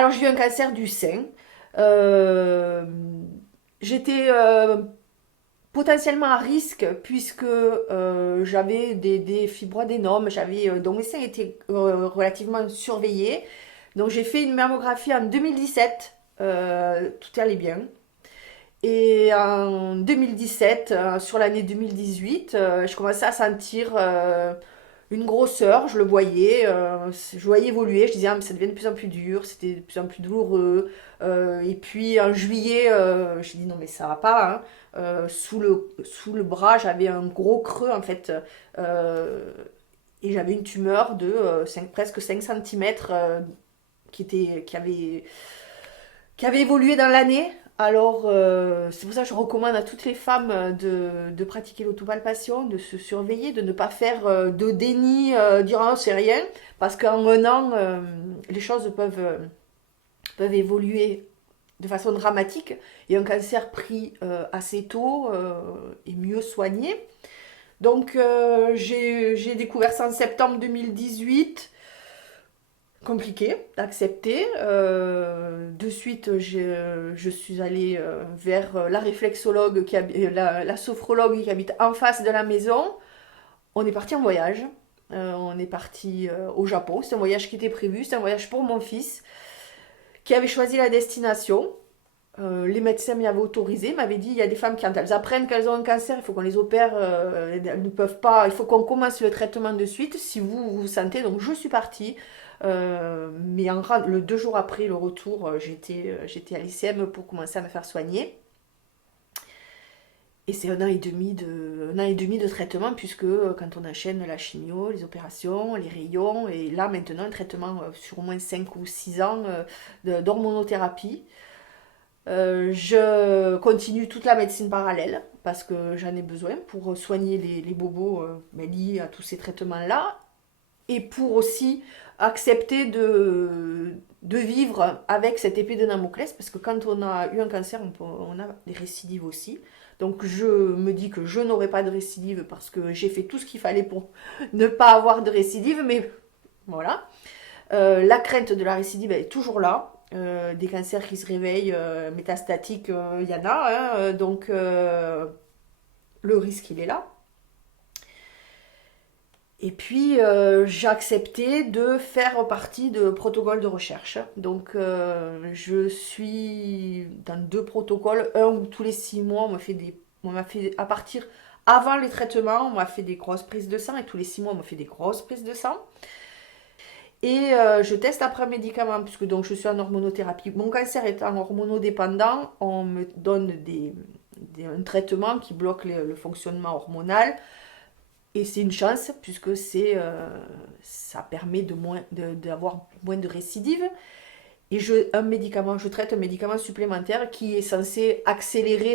Alors, j'ai eu un cancer du sein. Euh, J'étais potentiellement à risque puisque j'avais des fibroadénomes, donc mes seins étaient relativement surveillés. Donc j'ai fait une mammographie en 2017, tout allait bien. Et en 2017, sur l'année 2018, je commençais à sentir une grosseur, je voyais évoluer, je disais ah, mais ça devient de plus en plus dur, c'était de plus en plus douloureux. Et puis en juillet, j'ai dit non mais ça va pas, hein. Sous le bras, j'avais un gros creux en fait, euh, et j'avais une tumeur de presque 5 cm qui avait évolué dans l'année. Alors, c'est pour ça que je recommande à toutes les femmes de pratiquer l'autopalpation, de se surveiller, de ne pas faire de déni, dire ah, c'est rien, parce qu'en un an, les choses peuvent évoluer de façon dramatique et un cancer pris assez tôt est mieux soigné. Donc, j'ai découvert ça en septembre 2018, compliqué d'accepter. De suite, je suis allée vers la réflexologue, la sophrologue qui habite en face de la maison. On est parti en voyage. On est parti au Japon. C'est un voyage qui était prévu. C'est un voyage pour mon fils qui avait choisi la destination. Les médecins m'y avaient autorisé, m'avaient dit il y a des femmes qui, quand elles apprennent qu'elles ont un cancer, il faut qu'on les opère, elles ne peuvent pas, il faut qu'on commence le traitement de suite si vous sentez. Donc je suis partie, mais le 2 jours après le retour, j'étais à l'ICM pour commencer à me faire soigner. Et c'est un an et demi de traitement, puisque quand on enchaîne la chimio, les opérations, les rayons, et là maintenant un traitement sur au moins 5 ou 6 ans d'hormonothérapie. Je continue toute la médecine parallèle parce que j'en ai besoin pour soigner les bobos liés à tous ces traitements-là et pour aussi accepter de vivre avec cette épée de Damoclès parce que quand on a eu un cancer, on a des récidives aussi. Donc je me dis que je n'aurai pas de récidive parce que j'ai fait tout ce qu'il fallait pour ne pas avoir de récidive, mais voilà. La crainte de la récidive, elle est toujours là. Des cancers qui se réveillent métastatiques, il y en a, hein, donc le risque, il est là. Et puis, j'ai accepté de faire partie de protocoles de recherche. Donc, je suis dans 2 protocoles. Un où tous les 6 mois, on m'a fait à partir, avant les traitements, on m'a fait des grosses prises de sang. Et tous les 6 mois, on m'a fait des grosses prises de sang. Et je teste après un médicament, puisque donc je suis en hormonothérapie. Mon cancer étant hormonodépendant, on me donne un traitement qui bloque le fonctionnement hormonal. Et c'est une chance, puisque ça permet d'avoir moins de récidives. Et je traite un médicament supplémentaire qui est censé accélérer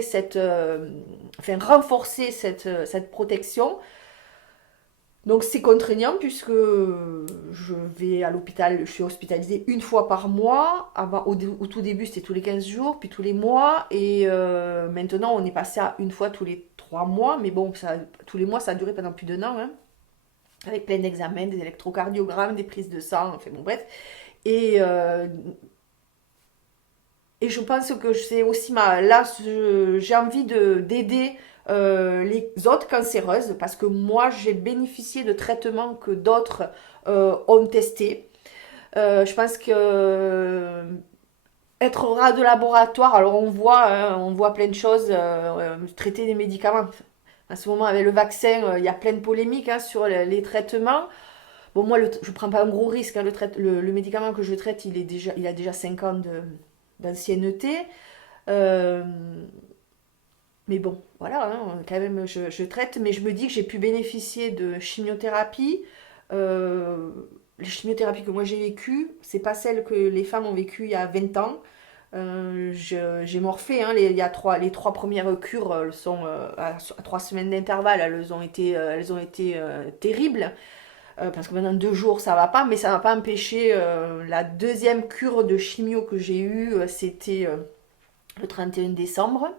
enfin renforcer cette protection. Donc c'est contraignant puisque je vais à l'hôpital, je suis hospitalisée une fois par mois. Au tout début c'était tous les 15 jours, puis tous les mois. Et maintenant on est passé à une fois tous les 3 mois. Mais bon, tous les mois ça a duré pendant plus d'1 an, hein, avec plein d'examens, des électrocardiogrammes, des prises de sang, enfin bon bref. Et, euh, et je pense que c'est aussi là, j'ai envie d'aider les autres cancéreuses parce que moi, j'ai bénéficié de traitements que d'autres ont testés. Je pense que être rat de laboratoire, alors on voit plein de choses, traiter des médicaments. À ce moment, avec le vaccin, il y a plein de polémiques hein, sur les traitements. Bon, moi, je ne prends pas un gros risque. Hein, le médicament que je traite, il a déjà 5 ans d'ancienneté. Euh, mais bon, voilà, hein, quand même, je traite, mais je me dis que j'ai pu bénéficier de chimiothérapie. Euh, les chimiothérapies que moi j'ai vécues, c'est pas celles que les femmes ont vécues il y a 20 ans. J'ai morphé, hein, les trois premières cures sont à 3 semaines d'intervalle, elles ont été terribles. Parce que maintenant 2 jours ça va pas, mais ça m'a pas empêché. La deuxième cure de chimio que j'ai eue, c'était le 31 décembre.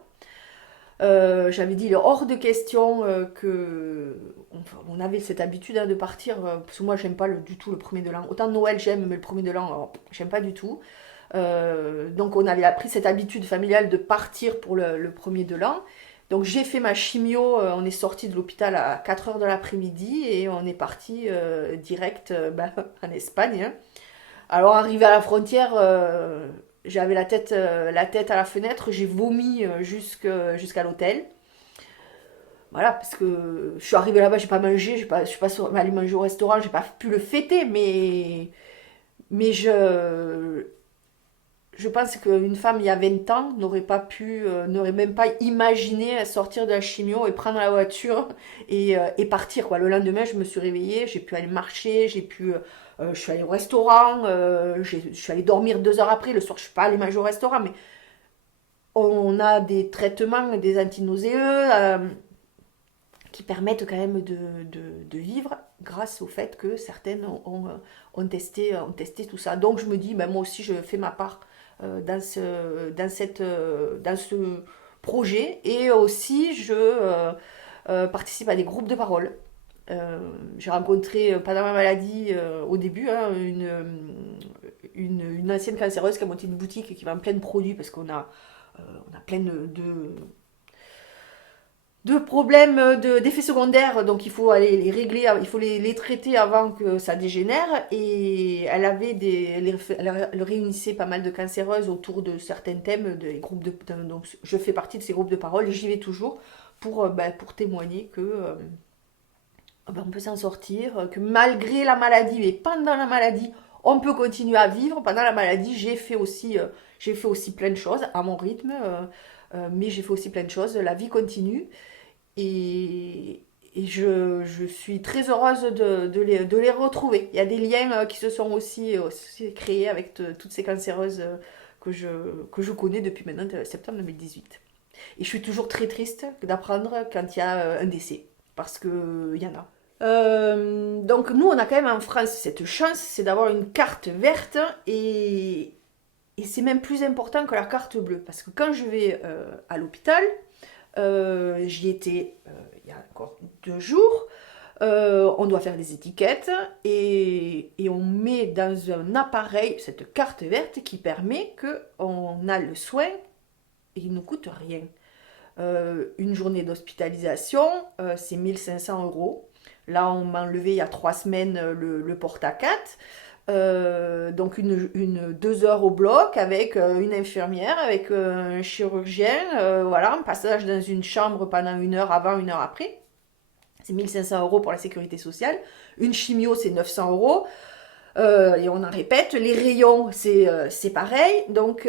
J'avais dit il est hors de question que enfin, on avait cette habitude hein, de partir parce que moi j'aime pas du tout le premier de l'an. Autant Noël j'aime, mais le premier de l'an alors, j'aime pas du tout. Donc on avait pris cette habitude familiale de partir pour le premier de l'an. Donc j'ai fait ma chimio, on est sorti de l'hôpital à 4 heures de l'après-midi et on est parti direct en Espagne, hein. Alors arrivé à la frontière, j'avais la tête à la fenêtre, j'ai vomi jusqu'à l'hôtel. Voilà, parce que je suis arrivée là-bas, j'ai pas mangé, je suis pas allée manger au restaurant, j'ai pas pu le fêter, mais je pense qu'une femme il y a 20 ans n'aurait même pas imaginé sortir de la chimio et prendre la voiture et partir, quoi. Le lendemain, je me suis réveillée, j'ai pu aller marcher, je suis allée au restaurant, je suis allée dormir 2 heures après. Le soir, je suis pas allée manger au restaurant, mais on a des traitements, des antinauséeux qui permettent quand même de vivre grâce au fait que certaines ont testé tout ça. Donc je me dis, ben, moi aussi, je fais ma part dans ce projet et aussi je participe à des groupes de parole. J'ai rencontré pendant ma maladie au début hein, une ancienne cancéreuse qui a monté une boutique et qui vend plein de produits parce on a plein de problèmes d'effets secondaires, donc il faut aller les régler, il faut les traiter avant que ça dégénère. Et elle réunissait pas mal de cancéreuses autour de certains thèmes, donc je fais partie de ces groupes de parole et j'y vais toujours pour témoigner que on peut s'en sortir, que malgré la maladie et pendant la maladie, on peut continuer à vivre. Pendant la maladie, j'ai fait aussi plein de choses à mon rythme, mais j'ai fait aussi plein de choses. La vie continue. Et je suis très heureuse de les retrouver. Il y a des liens qui se sont aussi créés avec toutes ces cancéreuses que je connais depuis maintenant septembre 2018. Et je suis toujours très triste d'apprendre quand il y a un décès, parce qu'il y en a. Donc nous, on a quand même en France cette chance, c'est d'avoir une carte verte et c'est même plus important que la carte bleue. Parce que quand je vais à l'hôpital, j'y étais il y a encore 2 jours. On doit faire des étiquettes et on met dans un appareil cette carte verte qui permet qu'on a le soin et il ne coûte rien. Une journée d'hospitalisation, c'est 1 500 euros. Là, on m'a enlevé il y a 3 semaines le porte-à-4. Donc 2 heures au bloc avec une infirmière, avec un chirurgien, voilà, un passage dans une chambre pendant 1 heure avant, 1 heure après. C'est 1 500 euros pour la sécurité sociale. Une chimio, c'est 900 euros. Et on en répète, les rayons, c'est pareil. Donc,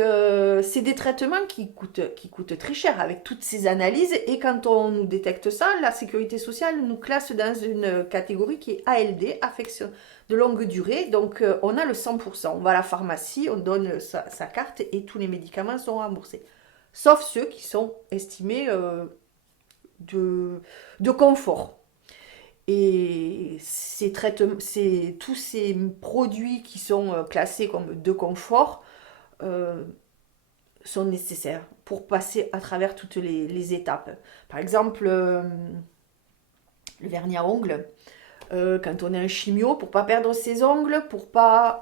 c'est des traitements qui coûtent très cher avec toutes ces analyses. Et quand on nous détecte ça, la sécurité sociale nous classe dans une catégorie qui est ALD, affection de longue durée. Donc, on a le 100%. On va à la pharmacie, on donne sa carte et tous les médicaments sont remboursés. Sauf ceux qui sont estimés de confort. Et tous ces produits qui sont classés comme de confort euh, sont nécessaires pour passer à travers toutes les étapes. Par exemple, le vernis à ongles, quand on est un chimio, pour pas perdre ses ongles, pour pas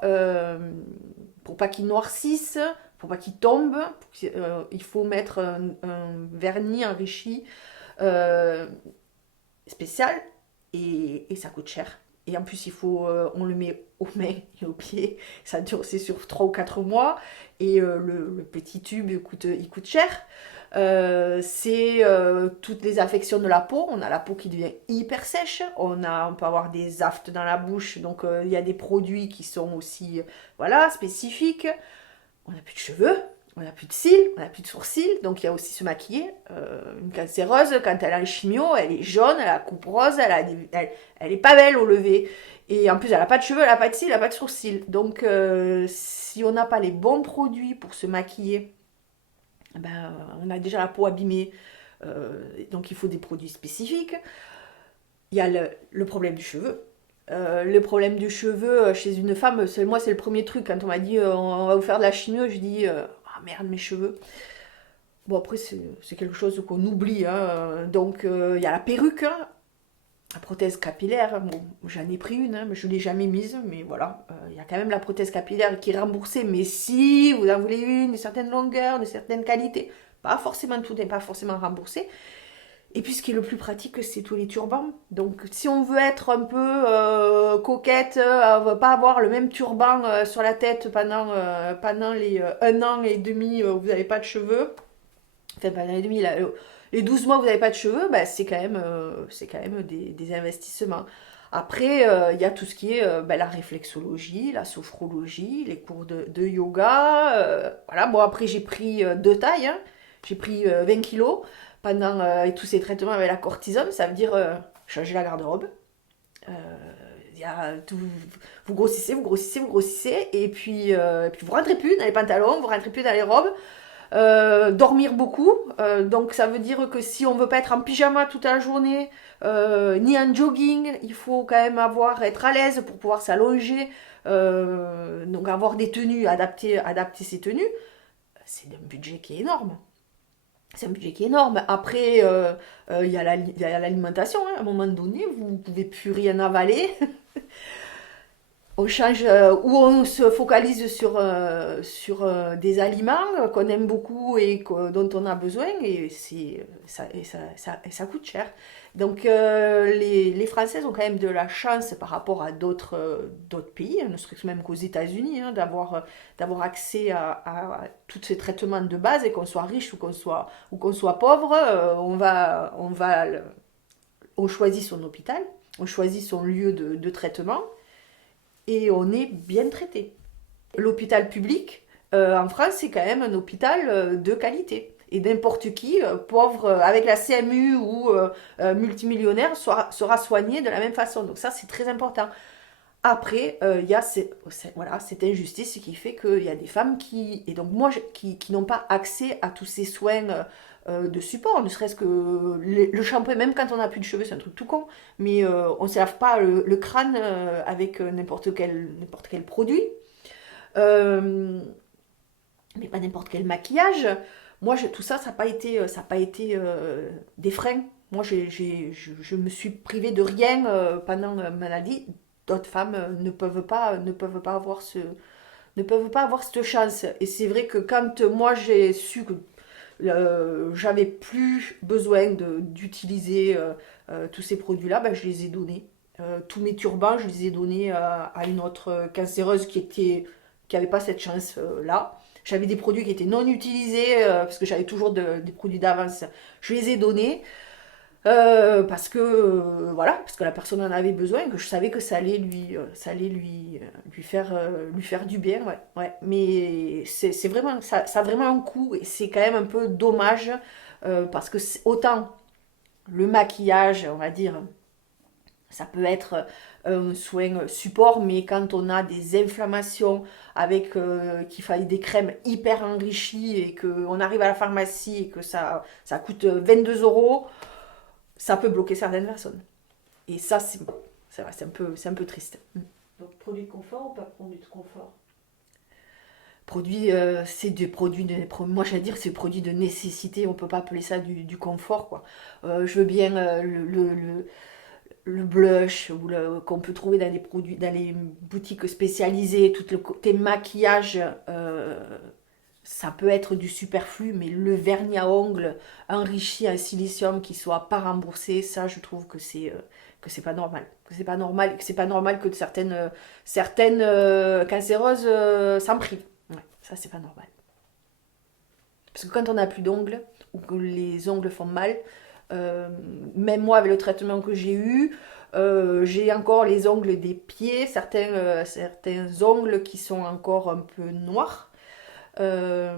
qu'ils noircissent, pour pas qu'ils tombent, il faut mettre un vernis enrichi euh, spécial et ça coûte cher. Et en plus, on le met aux mains et aux pieds. C'est sur 3 ou 4 mois. Et le petit tube, il coûte cher. C'est toutes les affections de la peau. On a la peau qui devient hyper sèche. On peut avoir des aftes dans la bouche. Donc, il y a des produits qui sont aussi voilà, spécifiques. On n'a plus de cheveux. On n'a plus de cils, on n'a plus de sourcils, donc il y a aussi se maquiller. Une cancéreuse, quand elle a le chimio, elle est jaune, elle a la coupe rose, elle est pas belle au lever. Et en plus, elle n'a pas de cheveux, elle n'a pas de cils, elle n'a pas de sourcils. Donc, si on n'a pas les bons produits pour se maquiller, ben, on a déjà la peau abîmée. Donc, il faut des produits spécifiques. Il y a le problème du cheveu. Le problème du cheveu chez une femme, moi, c'est le premier truc. Quand on m'a dit on va vous faire de la chimio, je dis ah merde, mes cheveux. Bon, après, c'est quelque chose qu'on oublie, hein. Donc, il y a la perruque, hein. La prothèse capillaire, bon, j'en ai pris une, hein, mais je ne l'ai jamais mise, mais voilà, il y a quand même la prothèse capillaire qui est remboursée, mais si vous en voulez une de certaine longueur, de certaine qualité, pas forcément tout n'est pas forcément remboursé. Et puis ce qui est le plus pratique, c'est tous les turbans. Donc si on veut être un peu coquette, pas avoir le même turban sur la tête pendant les 1 an et demi où vous n'avez pas de cheveux, enfin pendant et demi, là, les 12 mois où vous n'avez pas de cheveux, bah, c'est quand même des investissements. Après, il y a tout ce qui est bah, la réflexologie, la sophrologie, les cours de yoga. Voilà, bon après j'ai pris deux tailles, hein. J'ai pris 20 kilos pendant tous ces traitements avec la cortisone, ça veut dire changer la garde-robe. Euh, vous grossissez, vous grossissez, vous grossissez, et puis vous rentrez plus dans les pantalons, vous rentrez plus dans les robes. Dormir beaucoup, donc ça veut dire que si on veut pas être en pyjama toute la journée, ni en jogging, il faut quand même être à l'aise pour pouvoir s'allonger, donc avoir des tenues, adapter ses tenues, c'est un budget qui est énorme. C'est un budget qui est énorme. Après, il y a l'alimentation, hein. À un moment donné, vous ne pouvez plus rien avaler. On change ou on se focalise sur des aliments qu'on aime beaucoup dont on a besoin et ça coûte cher. Donc les Françaises ont quand même de la chance par rapport à d'autres pays, hein, ne serait-ce même qu'aux États-Unis, hein, d'avoir accès à tous ces traitements de base et qu'on soit riche ou qu'on soit pauvre, on choisit son hôpital, on choisit son lieu de traitement et on est bien traité. L'hôpital public, en France, c'est quand même un hôpital de qualité. Et n'importe qui, pauvre, avec la CMU ou multimillionnaire, sera soigné de la même façon. Donc ça, c'est très important. Après, il y a voilà, cette injustice qui fait qu'il y a des femmes et donc moi, qui n'ont pas accès à tous ces soins de support, ne serait-ce que le shampoing, même quand on n'a plus de cheveux, c'est un truc tout con, mais on ne se lave pas le crâne avec n'importe quel produit, euh, mais pas n'importe quel maquillage. Moi, tout ça, ça n'a pas été des freins. Moi, je me suis privée de rien pendant ma maladie. D'autres femmes ne peuvent pas avoir cette chance. Et c'est vrai que quand moi j'ai su que j'avais plus besoin d'utiliser tous ces produits-là, ben, je les ai donnés. Tous mes turbans, je les ai donnés à une autre cancéreuse qui avait pas cette chance-là. J'avais des produits qui étaient non utilisés parce que j'avais toujours des produits d'avance. Je les ai donnés. Voilà, parce que la personne en avait besoin, que je savais que ça allait lui faire du bien, ouais, ouais. Mais c'est vraiment, ça a vraiment un coût et c'est quand même un peu dommage parce que autant le maquillage, on va dire, ça peut être un soin support, mais quand on a des inflammations avec qu'il faille des crèmes hyper enrichies et qu'on arrive à la pharmacie et que ça coûte 22 €, ça peut bloquer certaines personnes. Et ça, c'est vrai, c'est un peu triste. Donc produit de confort ou pas produit de confort? C'est des produits moi j'allais dire c'est des produits de nécessité, on peut pas appeler ça du confort quoi. Je veux bien le blush qu'on peut trouver dans les boutiques spécialisées, tout le côté maquillage, ça peut être du superflu, mais le vernis à ongles enrichi en silicium qui soit pas remboursé, ça je trouve que c'est pas normal. Que c'est pas normal que certaines cancéreuses s'en privent. Ouais, ça c'est pas normal. Parce que quand on n'a plus d'ongles ou que les ongles font mal, euh, même moi avec le traitement que j'ai eu, j'ai encore les ongles des pieds, certains ongles qui sont encore un peu noirs. Euh,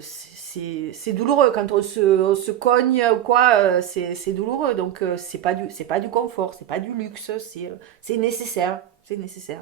c'est douloureux quand on se cogne ou quoi, c'est douloureux. Donc c'est pas du confort, c'est pas du luxe, c'est nécessaire. C'est nécessaire.